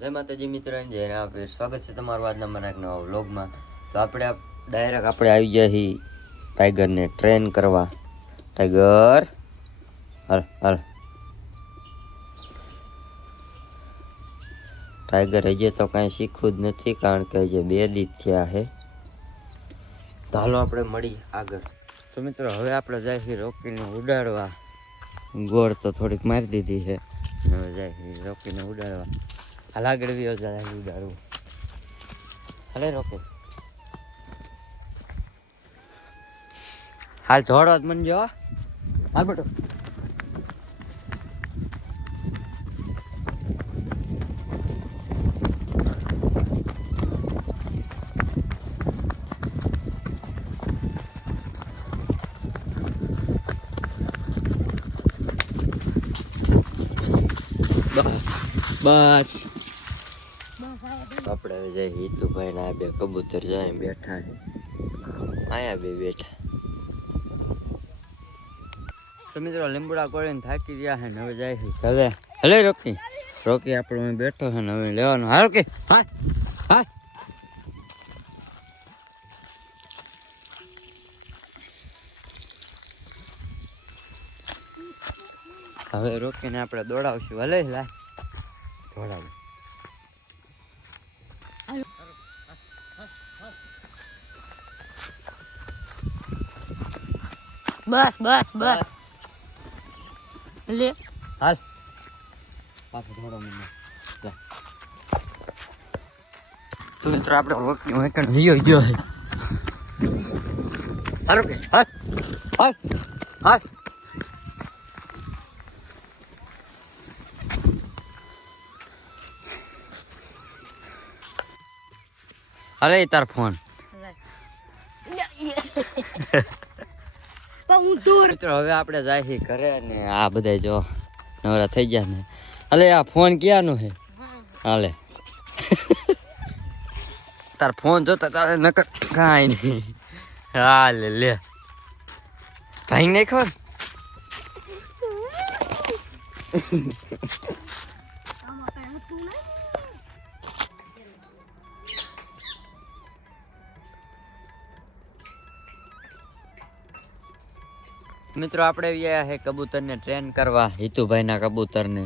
જય માતાજી મિત્રો, જય આપણે સ્વાગત છે તમારું આજના મારા એક નવા વ્લોગમાં. તો આપણે ડાયરેક્ટ આપણે આવી ગયા છીએ ટાઈગરને ટ્રેન કરવા. ટાઈગર હાલ હાલ. ટાઈગર હજી તો કાંઈ શીખવું જ નથી, કારણ કે હજી 2 દિવસ થયા છે. તો હાલો આપણે મળી આગળ. તો મિત્રો હવે આપણે જાય છીએ રોકીને ઉડાડવા. ગોળ તો થોડીક મારી દીધી છે, હવે જાય છીએ રોકીને ઉડાડવા. હાલ આગળ બી જાય ઉડાડવું. હાલે રોકે હાલ થોડો જ મને જો હાલ બેટો. બસ આપણે હવે જાય હિતુભાઈ ના 2 કબૂતર જાય બેઠા છે, આયા 2 બેઠા. તો મિત્રો લીંબુડા કોળીને થાકી ગયા છે ને હવે જાય છે હવે. હલે રોકી રોકી આપણો બેઠો છે ને હવે લેવાનું. હાલ કે હા હા. હવે રોકીને આપણે દોડાવશું. હલે લાય દોડાવ. બસ બસ બસ લે હાલ પાછો થોડો મને. તો મિત્રો આપણે રોકી વેકણ ગયો ગયો છે. હાલો કે હાલ હાલ હાલ. હાલે તાર ફોન. મિત્રો હવે આપણે જાય છે ઘરે અને આ બધા જો નવરા થઈ ગયા ને. હાલે આ ફોન ક્યાંનો છે? હાલે તાર ફોન જોતા તારે નકર કાંઈ નહીં. હાલે લે ભાઈ નહીં ખબર. મિત્રો આપણે ગયા છે કબૂતરને ટ્રેન કરવા, હિતુભાઈના કબૂતરને.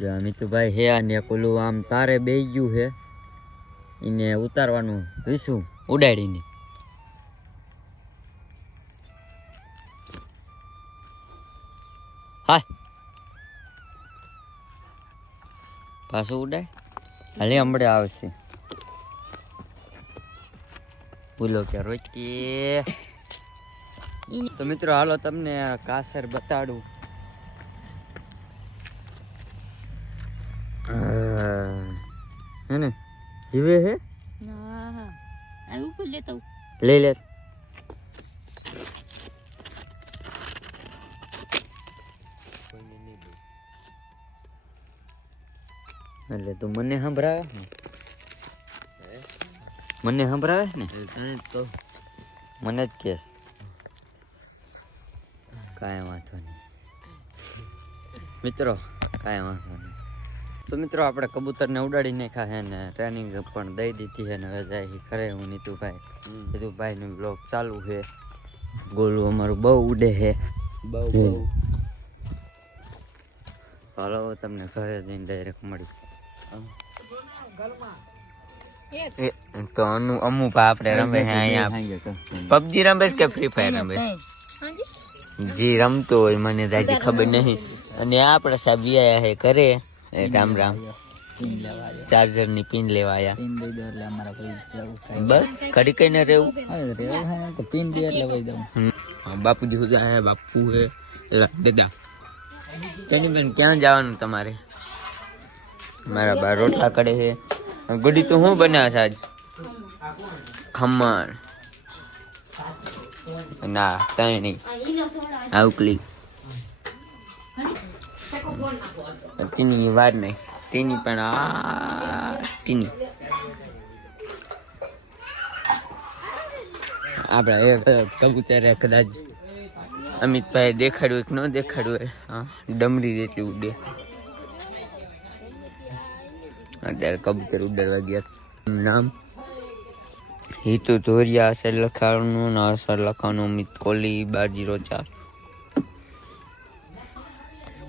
જ્યાં મિતુભાઈ હે અને પેલું આમ તારે બેસી ગયું છે, એને ઉતારવાનું વિશું ઉડાડીને. હા પાછું ઉડાય. હાલે હમણાં આવશે. બોલો કે રોકી. તો મિત્રો હાલો તમને કાસર બતાડું. હે ને જીવે હે ઉપર લેતા લઈ લે. એટલે તું મને સંભળાવે ને, મને સંભળાવે ને તો મને જ કેસ. કાંઈ વાંધો નહીં મિત્રો, કાંઈ વાંધો નહીં. તો મિત્રો આપણે કબૂતરને ઉડાડી નાખ્યા છે ને ટ્રેનિંગ પણ દઈ દીધી છે ને હવે જાય ખરે. હું નીતુભાઈનું બ્લોગ ચાલુ છે. ગોલું અમારું બહુ ઉડે છે, બહુ બહુ. હાલો તમને ઘરે જઈને ડાયરેક્ટ મળી. તો અમુ આપણે રમે છે અહીંયા પબજી રમે કે ફ્રી ફાયર રમે? જી રમતો હોય મને તાજી ખબર નહીં. અને આપણે સાહેબ આયા છે ઘરે. રામ રામ. ચાર્જર ની પિન લેવા આયા. બસ ઘડી કઈ ના રહેવું. પિન દે એટલે વઈ દઉં. બાપુજી હું જાય બાપુ હે દાદા. તેની બેન ક્યાં જવાનું તમારે? મારા બા રોટલા કરે છે. ગુડી તું શું બનાવે છે આજ? ખમણ ના કઈ નહીં. આવકલી તીની વાર નહીં. તીની પણ આ તીની આપડા એક કબૂતર કદાચ અમિતભાઈ દેખાડ્યું કે ન દેખાડ્યું. હા ડમરી જેટલી ઉડે. અત્યારે કબૂતર ઉડાડવા ગયા. નામ હિતુ ધોરિયા, અસર લખાણું ના અસર લખાણું, અમિત કોહલી 1204.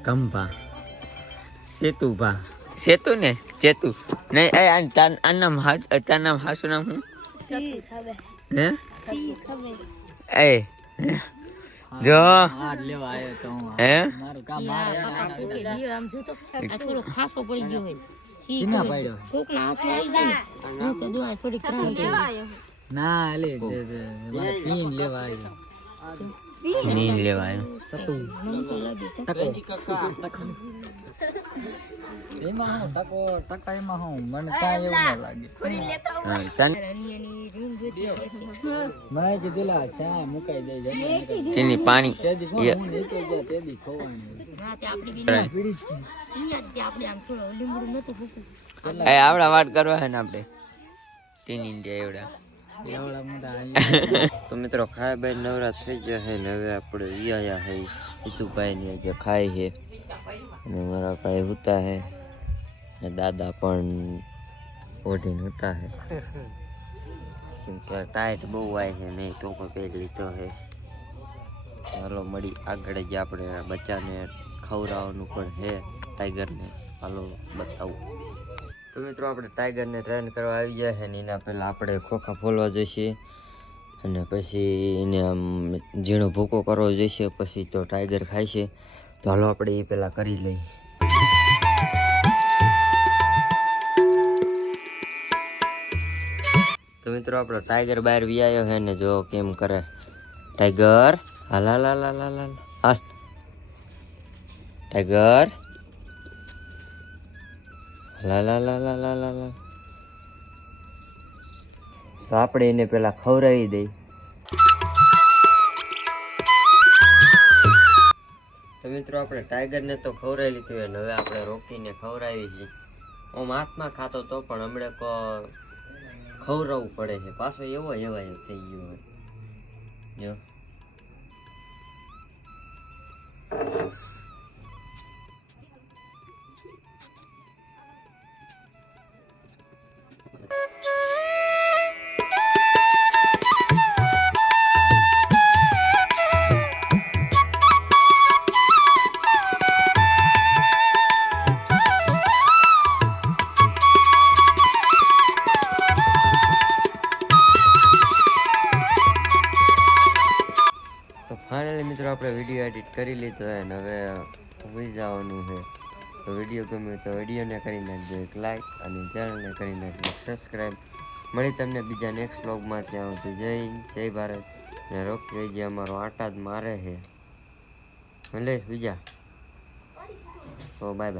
કંભા સેતુભા સેતુ ને ચેતુ નહીં આ નામ હાસુ નામ હું હે એ જો હે નીંદ લેવા તેની પાણી આવડા વાત કરવા હે ને આપણે તેની ઇન્ડિયા એવડા. તો મિત્રો ખાય ભાઈ નવરા થઈ ગયા છે ને હવે આપણે વિયા હે હિતુભાઈ ની જે ખાય છે અને મારા ભાઈ હોતા હે ને દાદા પણ ઓઢીને હોતા હે કેમ કે ટાઈટ બહુ આવે છે નહીં ટોકો પહેરી લીધો છે. ચાલો મળી આગળ જે આપણે બચ્ચાને ખવડાવવાનું પણ છે ટાઈગરને. ચાલો બતાવું. તો મિત્રો આપણે ટાઈગરને ટ્રેન કરવા આવી જાય છે ને એના પહેલાં આપણે ખોખા ફોલવા જોઈશે અને પછી એને આમ ઝીણો ભૂકો કરવો જોઈશે પછી તો ટાઈગર ખાય છે. તો હાલો આપણે એ પહેલાં કરી લઈએ. તો મિત્રો આપણો ટાઈગર બહાર વિયાયો છે ને જો કેમ કરે ટાઈગર. હાલ હાલ હાલ હાલ હાલ હાલ હાલ ટાઈગર હાલ હાલ હાલ હાલ હાલ હાલ. તો આપણે એને પેલા ખવડાવી દઈ. તો મિત્રો આપણે ટાઈગરને તો ખવડાવી લીધું હોય ને હવે આપણે રોકીને ખવડાવી છે. આમ હાથમાં ખાતો તો પણ હમણાં ખવડાવવું પડે છે પાછો એવો એવાયો થઈ ગયો હોય જો. ફાઇનલી મિત્રો આપણે વિડીયો એડિટ કરી લીધો છે ને હવે સુઈ જવાનું છે. તો વિડીયો ગમ્યો તો વિડીયોને કરી નાખજો એક લાઈક અને ચેનલને કરી નાખજો સબસ્ક્રાઈબ. મળી તમને બીજા નેક્સ્ટ વ્લોગમાં. ત્યાં સુધી જય ભારત ને રોકી જે અમારો આટા જ મારે છે ભલે બીજા. તો બાય બાય.